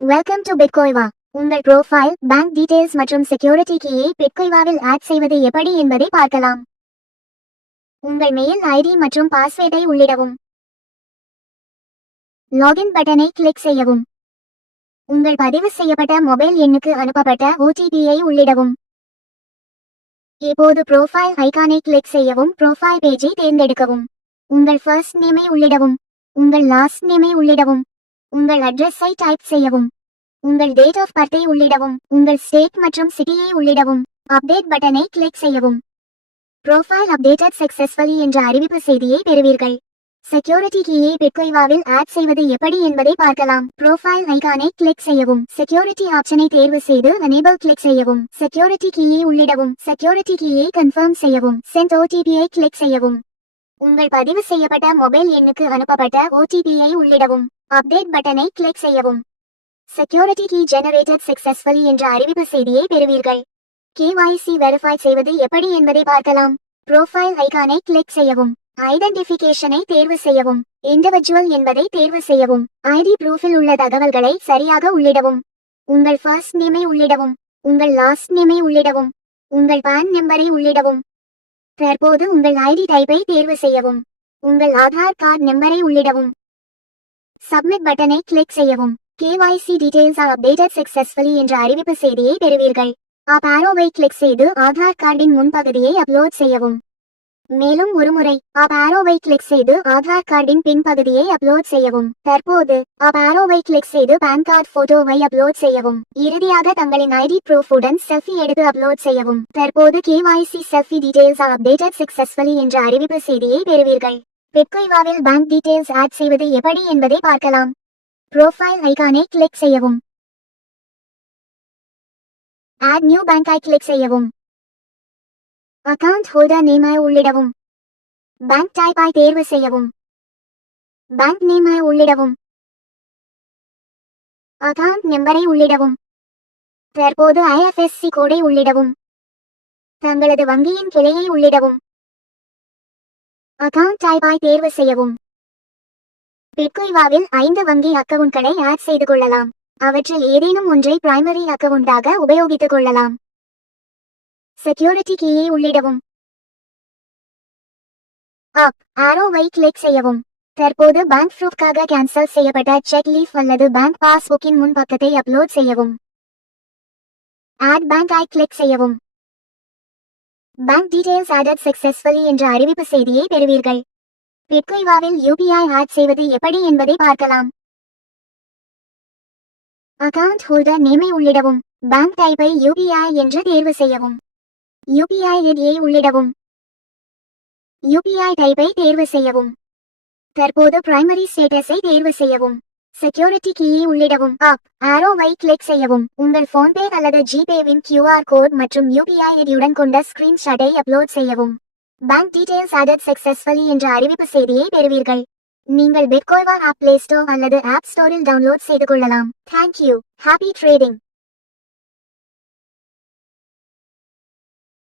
Welcome to Bitcoiva. உங்கள் profile, bank details மற்றும் security கீயை பிட்கோய்வாவில் ஆட் செய்வது எப்படி என்பதை பார்க்கலாம். உங்கள் மெயில் ஐடி மற்றும் பாஸ்வேர்டை உள்ளிடவும். லாகின் பட்டனை கிளிக் செய்யவும். உங்கள் பதிவு செய்யப்பட்ட மொபைல் எண்ணுக்கு அனுப்பப்பட்ட ஓடிபியை உள்ளிடவும். இப்போது ப்ரோஃபைல் ஐகானை கிளிக் செய்யவும். ப்ரோஃபைல் பேஜை தேர்ந்தெடுக்கவும். உங்கள் ஃபர்ஸ்ட் நேமை உள்ளிடவும். உங்கள் லாஸ்ட் நேமை உள்ளிடவும். உங்கள் அட்ரஸை டைப் செய்யவும். உங்கள் டேட் ஆஃப் பர்த்தை உள்ளிடவும். உங்கள் ஸ்டேட் மற்றும் சிட்டியை உள்ளிடவும். அப்டேட் பட்டனை கிளிக் செய்யவும். ப்ரோஃபைல் அப்டேட்டட் சக்சஸ்ஃபுல்லி என்ற அறிவிப்பு செய்தியை பெறுவீர்கள். செக்யூரிட்டி கீயை பிட்கோய்வாவில் ஆட் செய்வது எப்படி என்பதை பார்க்கலாம். ப்ரோஃபைல் ஐகானை கிளிக் செய்யவும். செக்யூரிட்டி ஆப்ஷனை தேர்வு செய்து எனேபிள் கிளிக் செய்யவும். செக்யூரிட்டி கீயை உள்ளிடவும். செக்யூரிட்டி கீயை கன்ஃபர்ம் செய்யவும். சென்ட் ஓடிபியை கிளிக் செய்யவும். உங்கள் பதிவு செய்யப்பட்ட மொபைல் எண்ணுக்கு அனுப்பப்பட்ட ஓடிபியை உள்ளிடவும். அப்டேட் பட்டனை கிளிக் செய்யவும். செக்யூரிட்டி கீ ஜெனரேட்டட் சக்சஸ்ஃபுல்லி என்ற அறிவிப்பு செய்தியை பெறுவீர்கள். KYC வெரிஃபை செய்வது எப்படி என்பதை பார்க்கலாம். ப்ரோஃபைல் ஐகானை கிளிக் செய்யவும். ஐடென்டிஃபிகேஷனை தேர்வு செய்யவும். இண்டிவிஜுவல் என்பதை தேர்வு செய்யவும். ஐடி ப்ரூஃபில் உள்ள தகவல்களை சரியாக உள்ளிடவும். உங்கள் ஃபர்ஸ்ட் நேமை உள்ளிடவும். உங்கள் லாஸ்ட் நேமை உள்ளிடவும். உங்கள் பான் நம்பரை உள்ளிடவும். தற்போது உங்கள் ஐடி டைப்பை தேர்வு செய்யவும். உங்கள் ஆதார் கார்டு நம்பரை உள்ளிடவும். சப்மிட் பட்டனை கிளிக் செய்யவும். KYC details R updated successfully என்ற அறிவிப்பு செய்தியை பெறுவீர்கள். அப் ஆரோவை கிளிக் செய்து ஆதார் கார்டின் முன்பகுதியை அப்லோட் செய்யவும். மேலும் ஒருமுறை அப் ஆரோவை கிளிக் செய்து ஆதார் கார்டின் பின்பகுதியை அப்லோட் செய்யவும். தற்போது அப் ஆரோவை கிளிக் செய்து பான் கார்டு போட்டோவை அப்லோட் செய்யவும். இறுதியாக தங்களின் ஐடி ப்ரூஃபுடன் செல்ஃபி எடுத்து அப்லோட் செய்யவும். தற்போது KYC selfie details R updated successfully என்ற அறிவிப்பு செய்தியை பெறுவீர்கள். பிட்கோய்வாவில் பேங்க் டீடைல்ஸ் ஆட் செய்வது எப்படி என்பதை பார்க்கலாம். ப்ரோஃபைல் ஐகானை கிளிக் செய்யவும். ஆட் நியூ பேங்க் ஐ கிளிக் செய்யவும். அக்கவுண்ட் ஹோல்டர் நேமை உள்ளிடவும். பேங்க் டைப் ஐ தேர்வு செய்யவும். பேங்க் நேமை உள்ளிடவும். அக்கவுண்ட் நம்பரை உள்ளிடவும். தற்போது IFSC கோடை உள்ளிடவும். தங்களது வங்கியின் கிளையை உள்ளிடவும். அக்கவுண்ட் டைப் ஐ தேர்வு செய்யவும். பிட்கோய்வாவில் 5 வங்கி அக்கவுண்ட்களை ஆட் செய்து கொள்ளலாம். அவற்றில் ஏதேனும் ஒன்றை பிரைமரி அக்கவுண்டாக உபயோகித்துக் கொள்ளலாம். செக்யூரிட்டி கீயை உள்ளிடவும். அப் ஆரோவை கிளிக் செய்யவும். தற்போது பேங்க் ப்ரூஃப்காக கேன்சல் செய்யப்பட்ட செக் லீஃப் அல்லது பேங்க் பாஸ்புக்கின் முன் பக்கத்தை அப்லோட் செய்யவும். ஆட் பேங்க் ஐ கிளிக் செய்யவும். பேங்க் டீடைல்ஸ் ஆடட் சக்சஸ்ஃபுல்லி என்ற அறிவிப்பு செய்தியை பெறுவீர்கள். பிட்கோய்வாவில் UPI ஆட் செய்வது எப்படி என்பதை பார்க்கலாம். அக்கவுண்ட் ஹோல்டர் நேமை உள்ளிடவும். பேங்க் டைப்பை UPI என்று தேர்வு செய்யவும். UPI ஐடியை உள்ளிடவும். UPI டைப்பை தேர்வு செய்யவும். தற்போது பிரைமரி ஸ்டேட்டஸை தேர்வு செய்யவும். செக்யூரிட்டி கீயை உள்ளிடவும். அப் ஆரோவை கிளிக் செய்யவும். உங்கள் போன்பே அல்லது ஜிபேவின் QR கோட் மற்றும் UPI ஐடியுடன் கொண்ட ஸ்கிரீன்ஷாட்டை அப்லோட் செய்யவும். பேங்க் டீடைல்ஸ் ஆடட் சக்சஸ்ஃபுல்லி என்ற அறிவிப்பு செய்தியை பெறுவீர்கள். நீங்கள் பிட்கோய்வா ஆப் பிளே ஸ்டோர் அல்லது ஆப் ஸ்டோரில் டவுன்லோட் செய்து கொள்ளலாம். தேங்க்யூ. Happy trading.